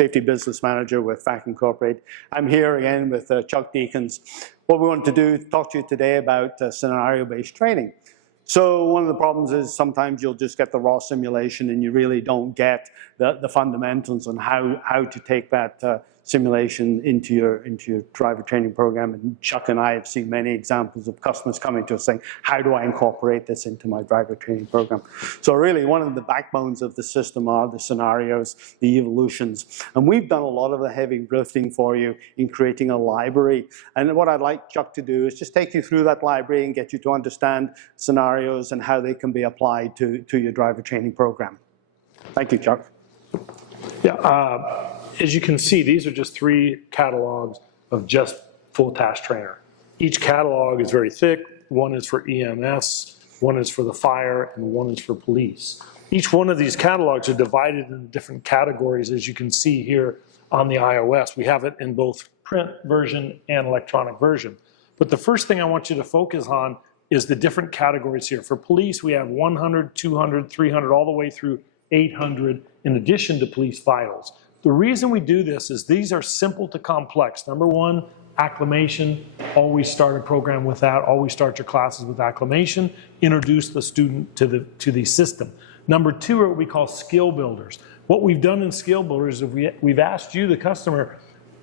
Safety Business Manager with FAAC Incorporated. I'm here again with Chuck Deakins. What we want to do is talk to you today about scenario-based training. So one of the problems is sometimes you'll just get the raw simulation and you really don't get the fundamentals on how to take that simulation into your driver training program. And Chuck and I have seen many examples of customers coming to us saying, how do I incorporate this into my driver training program? So really one of the backbones of the system are the scenarios, the evolutions. And we've done a lot of the heavy lifting for you in creating a library. And what I'd like Chuck to do is just take you through that library and get you to understand scenarios and how they can be applied to your driver training program. Thank you, Chuck. Yeah, as you can see, these are just 3 catalogs of just full task trainer. Each catalog is very thick. One is for EMS, one is for the fire, and one is for police. Each one of these catalogs are divided into different categories, as you can see here on the iOS. We have it in both print version and electronic version. But the first thing I want you to focus on is the different categories here. For police, we have 100, 200, 300, all the way through 800, in addition to police vitals. The reason we do this is these are simple to complex. Number one, acclimation. Always start a program with that. Always start your classes with acclimation. Introduce the student to the system. Number two are what we call skill builders. What we've done in skill builders is we've asked you, the customer,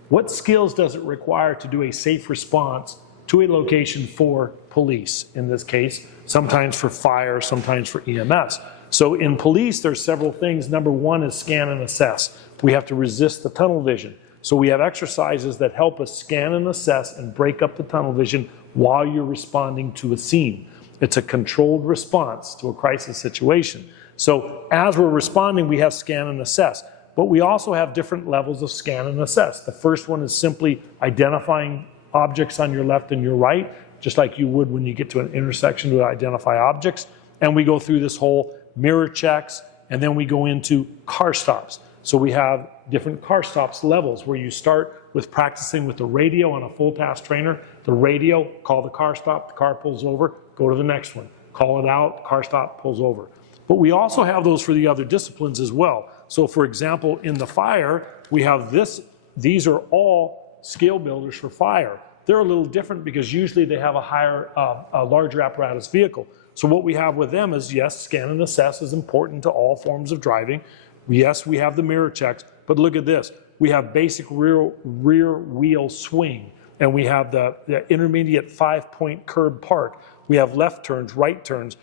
what skills does it require to do a safe response to a location for police, in this case, sometimes for fire, sometimes for EMS. So in police, there's several things. Number one is scan and assess. We have to resist the tunnel vision. So we have exercises that help us scan and assess and break up the tunnel vision while you're responding to a scene. It's a controlled response to a crisis situation. So as we're responding, we have scan and assess. But we also have different levels of scan and assess. The first one is simply identifying objects on your left and your right, just like you would when you get to an intersection to identify objects. And we go through this whole mirror checks, and then we go into car stops. So we have different car stops levels where you start with practicing with the radio on a full task trainer. The radio, call the car stop, the car pulls over, go to the next one. Call it out, car stop, pulls over. But we also have those for the other disciplines as well. So for example, in the fire, we have this. These are all skill builders for fire. They're a little different because usually they have a larger apparatus vehicle. So what we have with them is, yes, scan and assess is important to all forms of driving. Yes, we have the mirror checks, but look at this. We have basic rear wheel swing, and we have the intermediate 5-point curb park. We have left turns, right turns,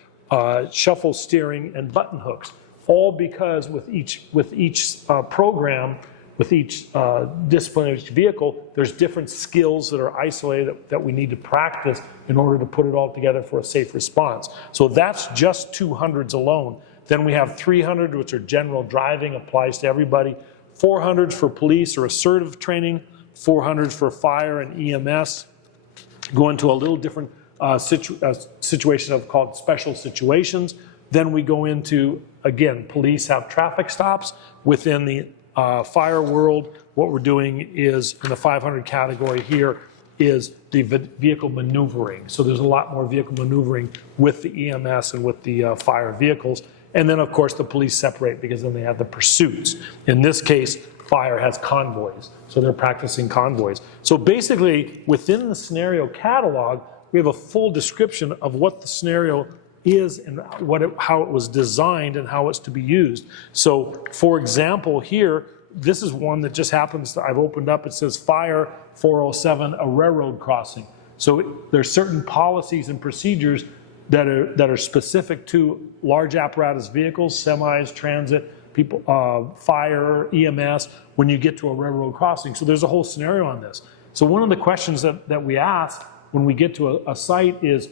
shuffle steering, and button hooks, all because with each program, with each discipline of each vehicle, there's different skills that are isolated that we need to practice in order to put it all together for a safe response. So that's just 200s alone. Then we have 300, which are general driving, applies to everybody. 400s for police or assertive training. 400s for fire and EMS. Go into a little different situation called special situations. Then we go into, again, police have traffic stops. Within the fire world, what we're doing is, in the 500 category here, is the vehicle maneuvering. So there's a lot more vehicle maneuvering with the EMS and with the fire vehicles. And then, of course, the police separate because then they have the pursuits. In this case, fire has convoys. So they're practicing convoys. So basically, within the scenario catalog, we have a full description of what the scenario is and how it was designed and how it's to be used. So, for example, here, this is one that just happens. I've opened up. It says Fire 407, a railroad crossing. So there's certain policies and procedures that are specific to large apparatus vehicles, semis, transit, people, fire, EMS, when you get to a railroad crossing. So there's a whole scenario on this. So one of the questions that we ask when we get to a site is,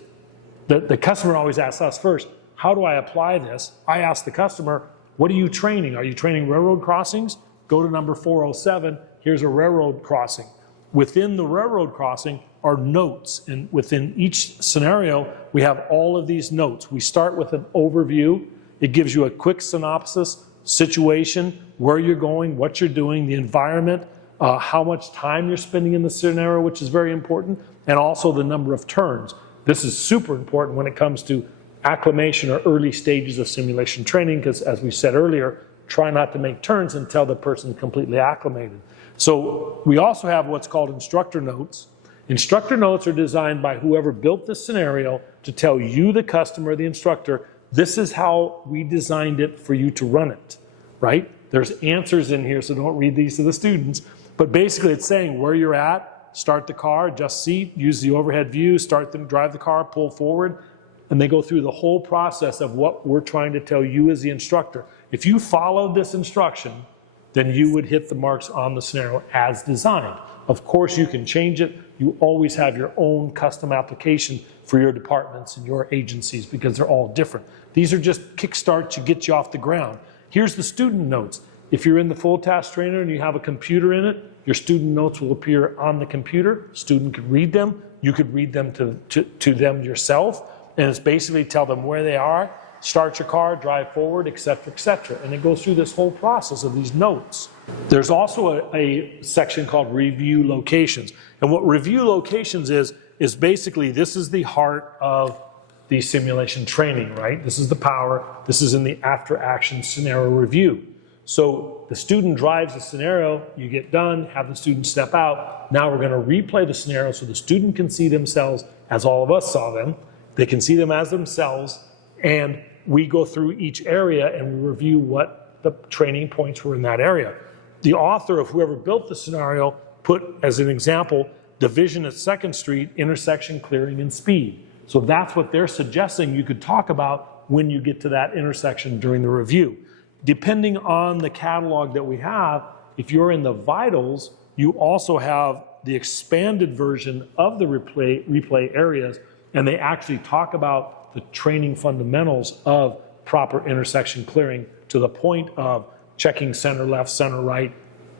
the customer always asks us first, how do I apply this? I ask the customer, what are you training? Are you training railroad crossings? Go to number 407, here's a railroad crossing. Within the railroad crossing are notes, and within each scenario, we have all of these notes. We start with an overview. It gives you a quick synopsis, situation, where you're going, what you're doing, the environment, how much time you're spending in the scenario, which is very important, and also the number of turns. This is super important when it comes to acclimation or early stages of simulation training, because as we said earlier, try not to make turns until the person's completely acclimated. So we also have what's called instructor notes. Instructor notes are designed by whoever built this scenario to tell you, the customer, the instructor, this is how we designed it for you to run it, right? There's answers in here, so don't read these to the students. But basically it's saying where you're at, start the car, adjust seat, use the overhead view, drive the car, pull forward, and they go through the whole process of what we're trying to tell you as the instructor. If you followed this instruction, then you would hit the marks on the scenario as designed. Of course, you can change it. You always have your own custom application for your departments and your agencies because they're all different. These are just kickstarts to get you off the ground. Here's the student notes. If you're in the full task trainer and you have a computer in it, your student notes will appear on the computer. Student could read them. You could read them to them yourself. And it's basically tell them where they are, start your car, drive forward, et cetera, and it goes through this whole process of these notes. There's also a section called review locations. And what review locations is basically, this is the heart of the simulation training, right? This is the power. This is in the after action scenario review. So the student drives the scenario, you get done, have the student step out. Now we're going to replay the scenario so the student can see themselves as all of us saw them. They can see them as themselves, and we go through each area and we review what the training points were in that area. The author of whoever built the scenario put as an example, division at 2nd Street, intersection clearing and speed. So that's what they're suggesting you could talk about when you get to that intersection during the review. Depending on the catalog that we have, if you're in the vitals, you also have the expanded version of the replay areas, and they actually talk about the training fundamentals of proper intersection clearing to the point of checking center left, center right,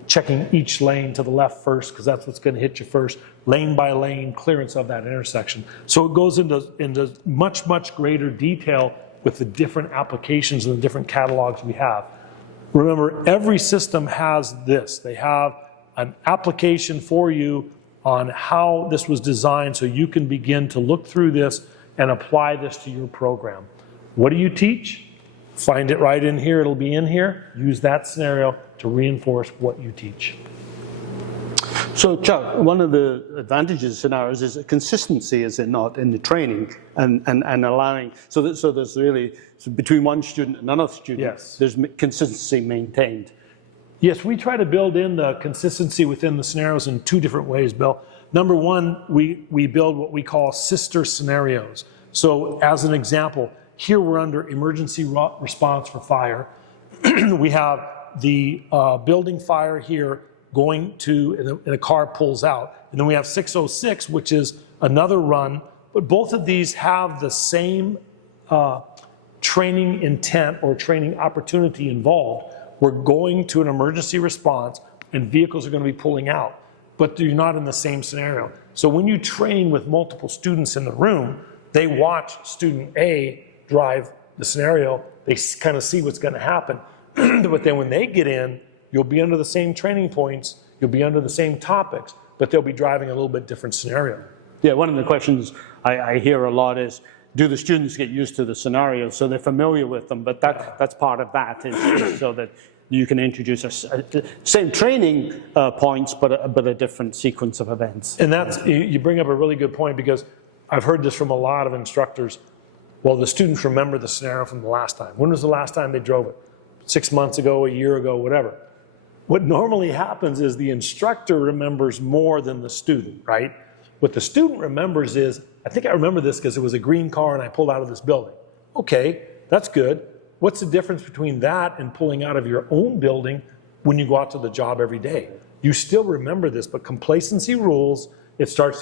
checking each lane to the left first, because that's what's going to hit you first, lane by lane clearance of that intersection. So it goes into much, much greater detail with the different applications and the different catalogs we have. Remember, every system has this. They have an application for you on how this was designed so you can begin to look through this and apply this to your program. What do you teach? Find it right in here, it'll be in here. Use that scenario to reinforce what you teach. So Chuck, one of the advantages of scenarios is consistency, is it not, in the training and allowing, so there's really, so between one student and another student, yes, there's consistency maintained. Yes, we try to build in the consistency within the scenarios in 2 different ways, Bill. Number one, we build what we call sister scenarios. So as an example, here we're under emergency response for fire. We have the building fire here going to, and a car pulls out. And then we have 606, which is another run. But both of these have the same training intent or training opportunity involved. We're going to an emergency response and vehicles are going to be pulling out, but you're not in the same scenario. So when you train with multiple students in the room, they watch student A drive the scenario, they kind of see what's going to happen. But then when they get in, you'll be under the same training points, you'll be under the same topics, but they'll be driving a little bit different scenario. Yeah, one of the questions I hear a lot is, do the students get used to the scenarios so they're familiar with them? But that's part of that, is so that you can introduce same training points, but a different sequence of events. And that's, you bring up a really good point, because I've heard this from a lot of instructors. Well, the students remember the scenario from the last time. When was the last time they drove it? 6 months ago, a year ago, whatever. What normally happens is the instructor remembers more than the student, right? What the student remembers is, I think I remember this because it was a green car and I pulled out of this building. Okay, that's good. What's the difference between that and pulling out of your own building when you go out to the job every day? You still remember this, but complacency rules, it starts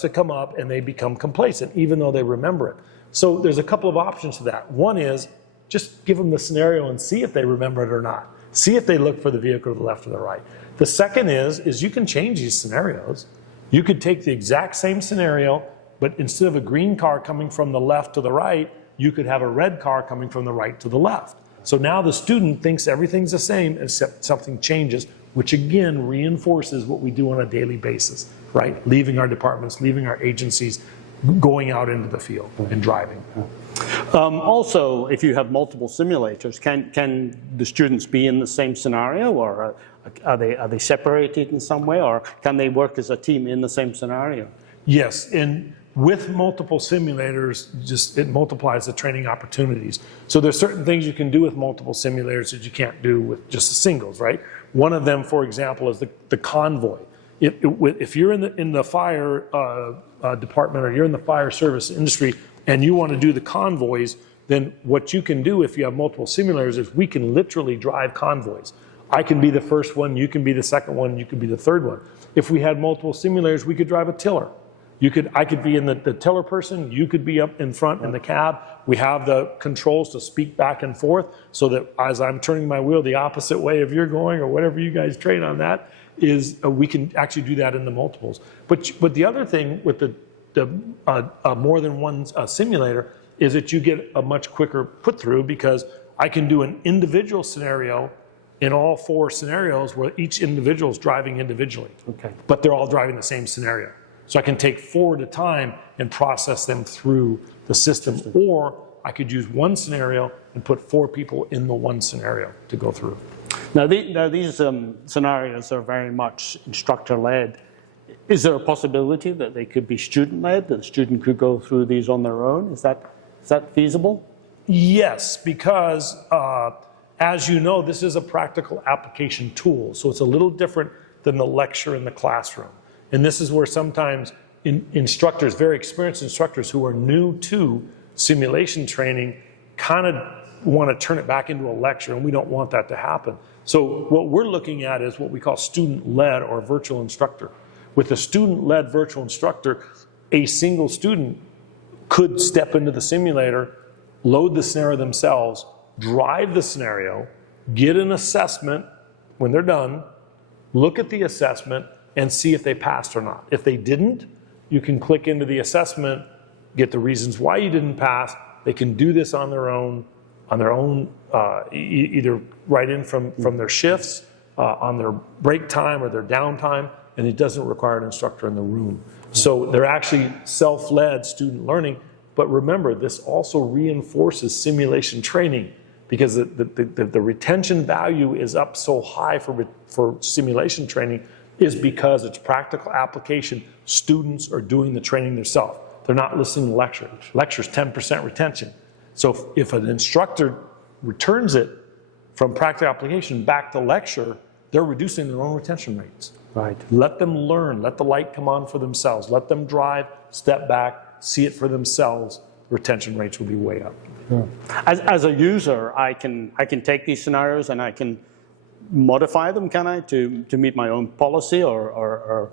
to come up and they become complacent, even though they remember it. So there's a couple of options to that. One is just give them the scenario and see if they remember it or not. See if they look for the vehicle to the left or the right. The second is you can change these scenarios. You could take the exact same scenario, but instead of a green car coming from the left to the right, you could have a red car coming from the right to the left. So now the student thinks everything's the same except something changes, which again reinforces what we do on a daily basis, right? Leaving our departments, leaving our agencies, going out into the field and driving. Also, if you have multiple simulators, can the students be in the same scenario, or are they separated in some way, or can they work as a team in the same scenario? Yes, and with multiple simulators, it multiplies the training opportunities. So there's certain things you can do with multiple simulators that you can't do with just the singles, right? One of them, for example, is the convoy. If you're in the fire department, or you're in the fire service industry and you want to do the convoys, then what you can do if you have multiple simulators is we can literally drive convoys. I can be the first one, you can be the second one, you could be the third one. If we had multiple simulators, we could drive a tiller. I could be in the tiller person, you could be up in front in the cab. We have the controls to speak back and forth so that as I'm turning my wheel the opposite way if you're going, or whatever you guys train on that, is we can actually do that in the multiples. But the other thing with the more than one simulator is that you get a much quicker put through, because I can do an individual scenario in all 4 scenarios where each individual is driving individually. Okay. But they're all driving the same scenario. So I can take 4 at a time and process them through the system. Or I could use one scenario and put 4 people in the one scenario to go through. Now these scenarios are very much instructor-led. Is there a possibility that they could be student-led, that the student could go through these on their own? Is that feasible? Yes, because as you know, this is a practical application tool. So it's a little different than the lecture in the classroom. And this is where sometimes instructors, very experienced instructors who are new to simulation training, kind of want to turn it back into a lecture, and we don't want that to happen. So what we're looking at is what we call student-led or virtual instructor. With a student-led virtual instructor, a single student could step into the simulator, load the scenario themselves, drive the scenario, get an assessment when they're done, look at the assessment, and see if they passed or not. If they didn't, you can click into the assessment, get the reasons why you didn't pass. They can do this on their own, either right in from their shifts, on their break time or their downtime, and it doesn't require an instructor in the room. So they're actually self-led student learning. But remember, this also reinforces simulation training, because the retention value is up so high for simulation training is because it's practical application. Students are doing the training themselves. They're not listening to lectures. Lectures, 10% retention. So if an instructor returns it from practical application back to lecture, they're reducing their own retention rates. Right. Let them learn, let the light come on for themselves. Let them drive, step back, see it for themselves. Retention rates will be way up. Yeah. As a user, I can take these scenarios and I can modify them, can I, to meet my own policy or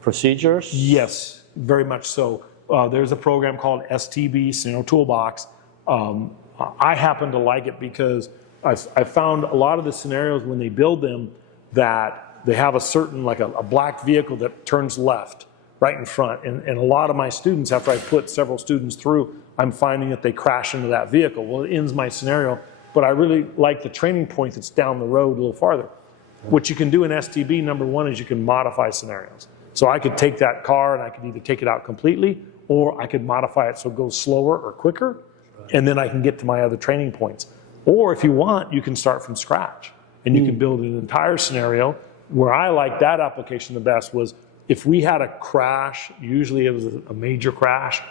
procedures? Yes, very much so. There's a program called STB, Scenario Toolbox. I happen to like it because I found a lot of the scenarios when they build them that they have a certain, like a black vehicle that turns left right in front. And a lot of my students, after I put several students through, I'm finding that they crash into that vehicle. Well, it ends my scenario, but I really like the training point that's down the road a little farther. What you can do in STB, number one, is you can modify scenarios. So I could take that car and I could either take it out completely, or I could modify it so it goes slower or quicker, and then I can get to my other training points. Or if you want, you can start from scratch and you can build an entire scenario. Where I like that application the best was if we had a crash, usually it was a major crash,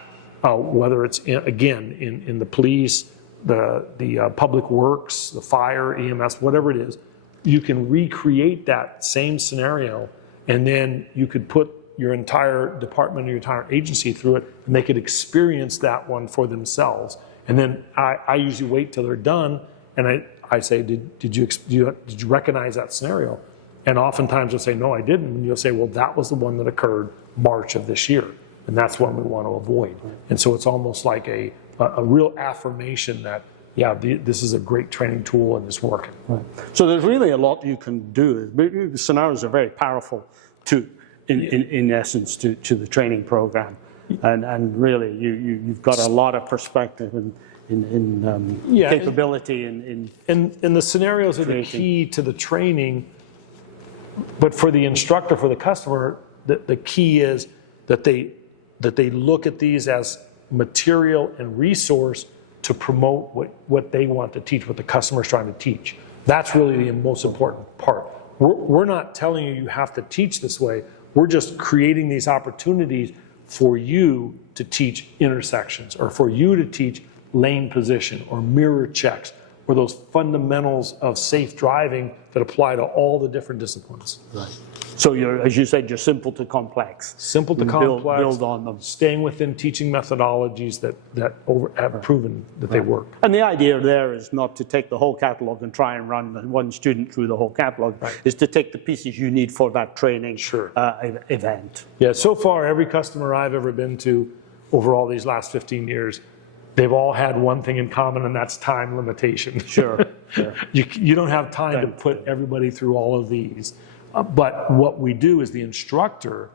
whether it's in the police, the public works, the fire, EMS, whatever it is, you can recreate that same scenario, and then you could put your entire department or your entire agency through it, and they could experience that one for themselves. And then I usually wait till they're done, and I say, did you recognize that scenario? And oftentimes they'll say, no, I didn't. And you'll say, well, that was the one that occurred March of this year. And that's one we want to avoid. And so it's almost like a real affirmation that, yeah, this is a great training tool and it's working. Right. So there's really a lot you can do. The scenarios are very powerful in essence to the training program. And really, you've got a lot of perspective in capability. And the scenarios are the key to the training. But for the instructor, for the customer, the key is that they look at these as material and resource to promote what they want to teach, what the customer's trying to teach. That's really the most important part. We're not telling you you have to teach this way. We're just creating these opportunities for you to teach intersections, or for you to teach lane position or mirror checks, or those fundamentals of safe driving that apply to all the different disciplines. Right. So you're, as you said, you're simple to complex. Simple to complex, build on them. staying within teaching methodologies that have proven that they work. And the idea there is not to take the whole catalog and try and run one student through the whole catalog, is to take the pieces you need for that training event. Yeah, so far every customer I've ever been to over all these last 15 years, they've all had one thing in common, and that's time limitation. Sure. You don't have time to put everybody through all of these. But what we do is the instructor,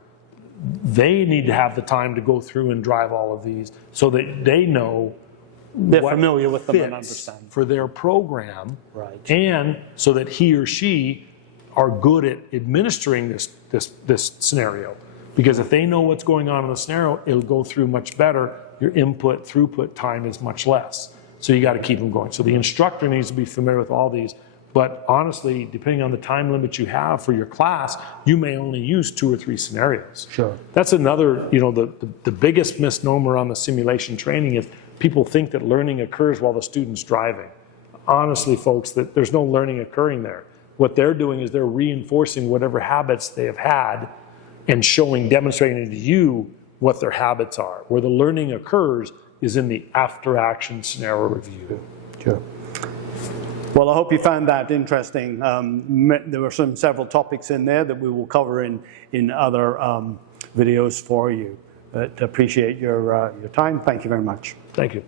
they need to have the time to go through and drive all of these so that they know they're familiar with them and understand for their program, right? And so that he or she are good at administering this scenario. Because if they know what's going on in the scenario, it'll go through much better. Your input throughput time is much less. So you got to keep them going. So the instructor needs to be familiar with all these. But honestly, depending on the time limit you have for your class, you may only use 2 or 3 scenarios. Sure. That's another, the biggest misnomer on the simulation training is people think that learning occurs while the student's driving. Honestly, folks, that there's no learning occurring there. What they're doing is they're reinforcing whatever habits they have had and demonstrating to you what their habits are. Where the learning occurs is in the after-action scenario review. Sure. Well, I hope you found that interesting. There were several topics in there that we will cover in other videos for you. But appreciate your time. Thank you very much. Thank you.